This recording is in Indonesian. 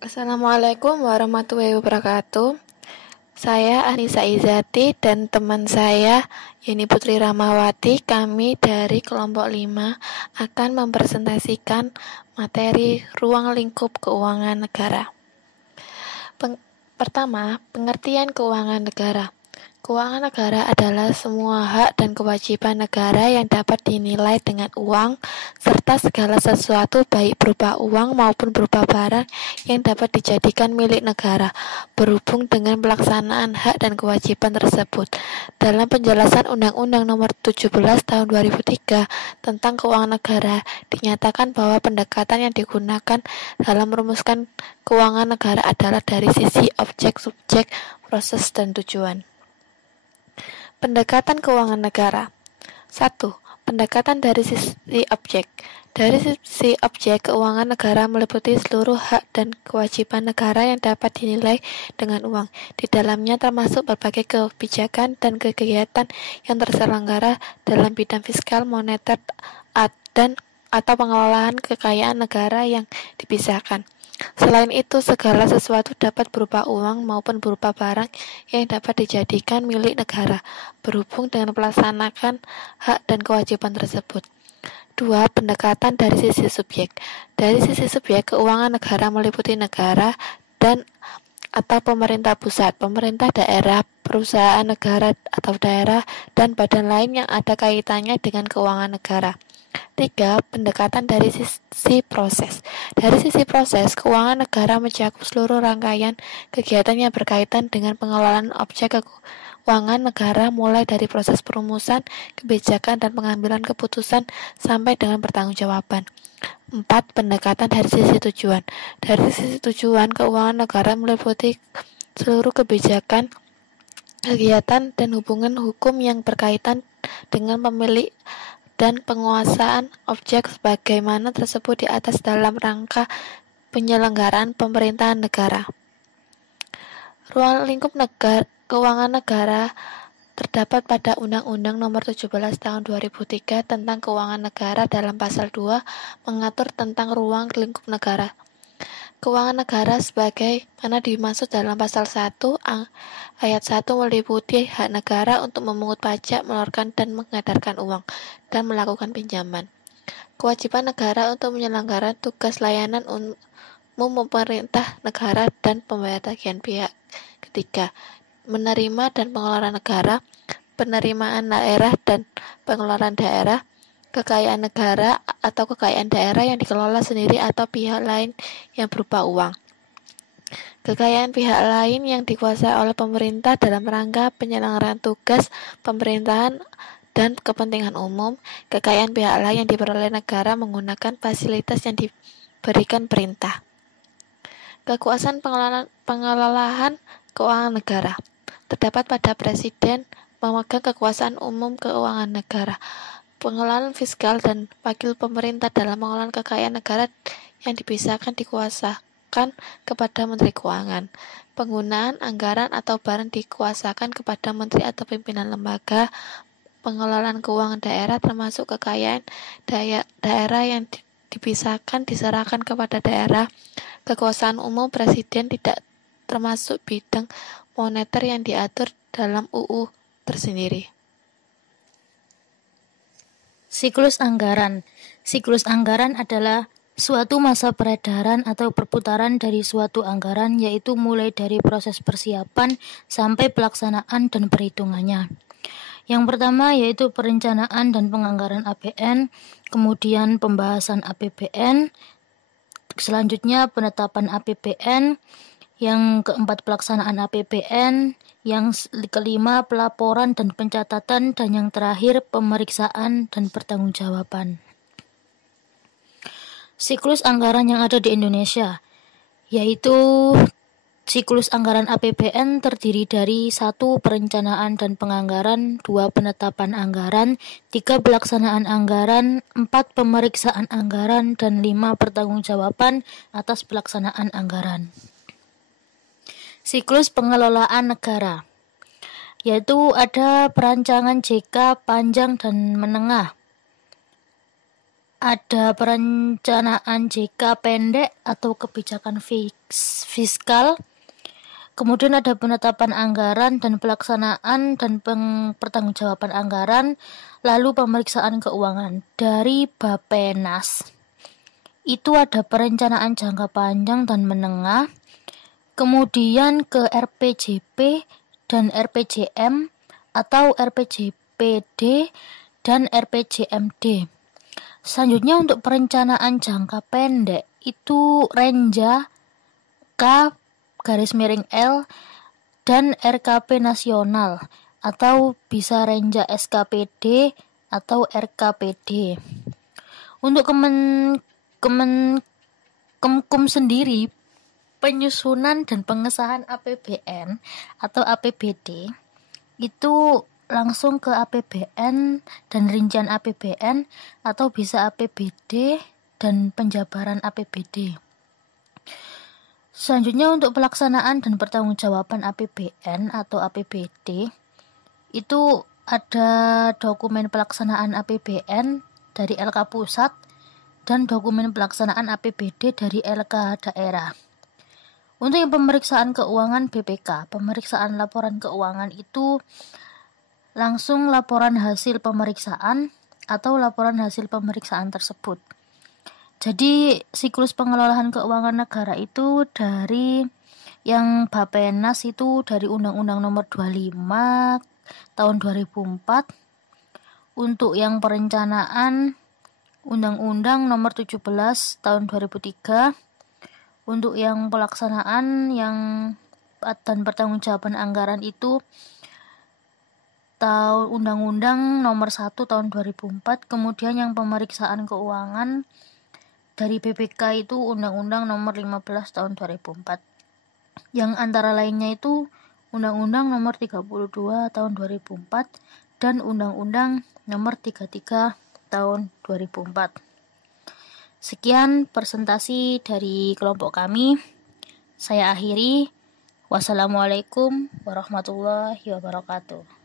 Assalamualaikum warahmatullahi wabarakatuh. Saya Anissa Izati dan teman saya Yeni Putri Ramawati, kami dari kelompok 5 akan mempresentasikan materi ruang lingkup keuangan negara. Pertama, pengertian keuangan negara. Keuangan negara adalah semua hak dan kewajiban negara yang dapat dinilai dengan uang, serta segala sesuatu baik berupa uang maupun berupa barang yang dapat dijadikan milik negara, berhubung dengan pelaksanaan hak dan kewajiban tersebut. Dalam penjelasan Undang-Undang Nomor 17 Tahun 2003 tentang keuangan negara, dinyatakan bahwa pendekatan yang digunakan dalam merumuskan keuangan negara adalah dari sisi objek, subjek, proses, dan tujuan. Pendekatan keuangan negara. 1. Pendekatan dari sisi objek. Dari sisi objek, keuangan negara meliputi seluruh hak dan kewajiban negara yang dapat dinilai dengan uang. Di dalamnya termasuk berbagai kebijakan dan kegiatan yang terselenggara dalam bidang fiskal, moneter, dan atau pengelolaan kekayaan negara yang dipisahkan. Selain itu, segala sesuatu dapat berupa uang maupun berupa barang yang dapat dijadikan milik negara, berhubung dengan pelaksanaan hak dan kewajiban tersebut. 2. Pendekatan dari sisi subjek. Dari sisi subjek, keuangan negara meliputi negara dan atau pemerintah pusat, pemerintah daerah, perusahaan negara atau daerah, dan badan lain yang ada kaitannya dengan keuangan negara. 3. Pendekatan dari sisi proses. Dari sisi proses, keuangan negara mencakup seluruh rangkaian kegiatan yang berkaitan dengan pengelolaan objek keuangan negara, mulai dari proses perumusan kebijakan dan pengambilan keputusan sampai dengan pertanggungjawaban. 4. Pendekatan dari sisi tujuan. Dari sisi tujuan, keuangan negara meliputi seluruh kebijakan, kegiatan, dan hubungan hukum yang berkaitan dengan pemilik dan penguasaan objek sebagaimana tersebut di atas dalam rangka penyelenggaraan pemerintahan negara. Ruang lingkup keuangan negara terdapat pada Undang-Undang Nomor 17 Tahun 2003 tentang Keuangan Negara. Dalam pasal 2 mengatur tentang ruang lingkup negara. Keuangan negara sebagai mana dimaksud dalam pasal 1 ayat 1 meliputi hak negara untuk memungut pajak, mengeluarkan dan mengedarkan uang, dan melakukan pinjaman. Kewajiban negara untuk menyelenggarakan tugas layanan umum pemerintah negara dan pembayar tagihan pihak ketiga, menerima dan pengelola negara, penerimaan daerah dan pengeluaran daerah, kekayaan negara atau kekayaan daerah yang dikelola sendiri atau pihak lain yang berupa uang. Kekayaan pihak lain yang dikuasai oleh pemerintah dalam rangka penyelenggaraan tugas pemerintahan dan kepentingan umum. Kekayaan pihak lain yang diperoleh negara menggunakan fasilitas yang diberikan perintah. Kekuasaan pengelolaan keuangan negara terdapat pada Presiden memegang kekuasaan umum keuangan negara. Pengelolaan fiskal dan wakil pemerintah dalam pengelolaan kekayaan negara yang dipisahkan dikuasakan kepada Menteri Keuangan. Penggunaan anggaran atau barang dikuasakan kepada menteri atau pimpinan lembaga. Pengelolaan keuangan daerah termasuk kekayaan daerah yang dipisahkan diserahkan kepada daerah. Kekuasaan umum Presiden tidak termasuk bidang moneter yang diatur dalam UU tersendiri. Siklus anggaran. Siklus anggaran adalah suatu masa peredaran atau perputaran dari suatu anggaran, yaitu mulai dari proses persiapan sampai pelaksanaan dan perhitungannya. Yang pertama yaitu perencanaan dan penganggaran APN, kemudian pembahasan APBN, selanjutnya penetapan APBN, yang keempat pelaksanaan APBN, yang kelima pelaporan dan pencatatan, dan yang terakhir pemeriksaan dan pertanggungjawaban. Siklus anggaran yang ada di Indonesia yaitu siklus anggaran APBN terdiri dari 1. Perencanaan dan penganggaran, 2. Penetapan anggaran, 3. Pelaksanaan anggaran, 4. Pemeriksaan anggaran, dan 5. Pertanggungjawaban atas pelaksanaan anggaran. Siklus pengelolaan negara yaitu ada perancangan JK panjang dan menengah, ada perencanaan JK pendek atau kebijakan fiskal. Kemudian ada penetapan anggaran dan pelaksanaan dan pertanggungjawaban anggaran, lalu pemeriksaan keuangan. Dari Bappenas itu ada perencanaan jangka panjang dan menengah, kemudian ke RPJP dan RPJM atau RPJPD dan RPJMD. Selanjutnya untuk perencanaan jangka pendek itu Renja K _L dan RKP nasional atau bisa Renja SKPD atau RKPD. Untuk Kemkum sendiri, penyusunan dan pengesahan APBN atau APBD itu langsung ke APBN dan rincian APBN atau bisa APBD dan penjabaran APBD. Selanjutnya untuk pelaksanaan dan pertanggungjawaban APBN atau APBD itu ada dokumen pelaksanaan APBN dari LK Pusat dan dokumen pelaksanaan APBD dari LK Daerah. Untuk yang pemeriksaan keuangan BPK, pemeriksaan laporan keuangan itu langsung laporan hasil pemeriksaan atau laporan hasil pemeriksaan tersebut. Jadi siklus pengelolaan keuangan negara itu dari yang Bappenas itu dari Undang-Undang Nomor 25 tahun 2004. Untuk yang perencanaan Undang-Undang Nomor 17 tahun 2003. Untuk yang pelaksanaan dan pertanggungjawaban anggaran itu Undang-Undang Nomor 1 tahun 2004. Kemudian yang pemeriksaan keuangan dari BPK itu Undang-Undang Nomor 15 tahun 2004. Yang antara lainnya itu Undang-Undang Nomor 32 tahun 2004 dan Undang-Undang Nomor 33 tahun 2004. Sekian presentasi dari kelompok kami. Saya akhiri. Wassalamualaikum warahmatullahi wabarakatuh.